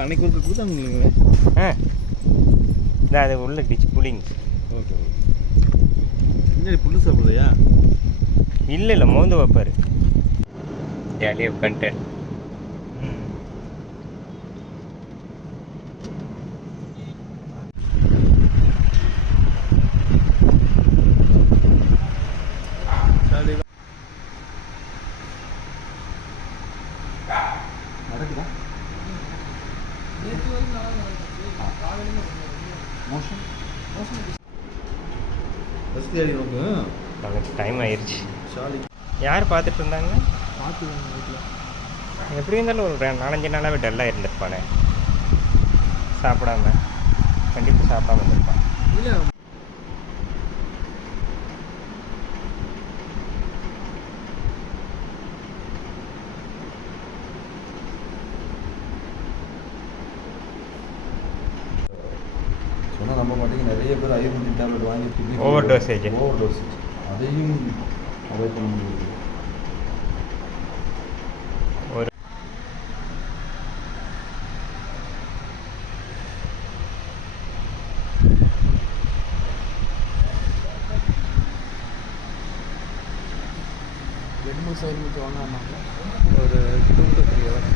அன்னைக்கு ஒரு கொடுத்தாங்க. அது உள்ள டிச்சு கூலிங். Okay okay. என்ன புல்லு சாப்பிடுறியா? இல்லை மோந்து வைப்பார். ஜாலியாக உட்காந்துட்டேன். நடக்குதா? டைம் ஆயிடுச்சு. சாலி யார் பார்த்துட்டு இருந்தாங்க? பார்த்துக்கோங்க வீட்டில். எப்படி இருந்தாலும் ஒரு 4-5 நாளாகவே டல்லாக இருந்திருப்பானே, சாப்பிடாம. கண்டிப்பாக சாப்பிடாம இருந்திருப்பான். இல்லை சொன்னால் நம்ப மாட்டேங்க. நிறைய பேர் ஆயுர்வேதிக் டேப்லெட் வாங்கி ஓவர் டோசேஜ் அதையும் அவாய்ட் பண்ண முடியாது. ஒரு ரெண்டு சைடு வாங்கினாங்க. ஒரு 2 to 3 hours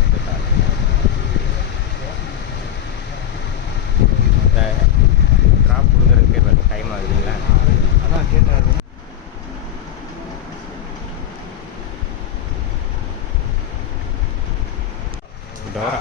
ட்ராப் கொடுக்குறதுக்கே டைம் ஆகுதுங்களா? அதான் கேட்டார். டோரா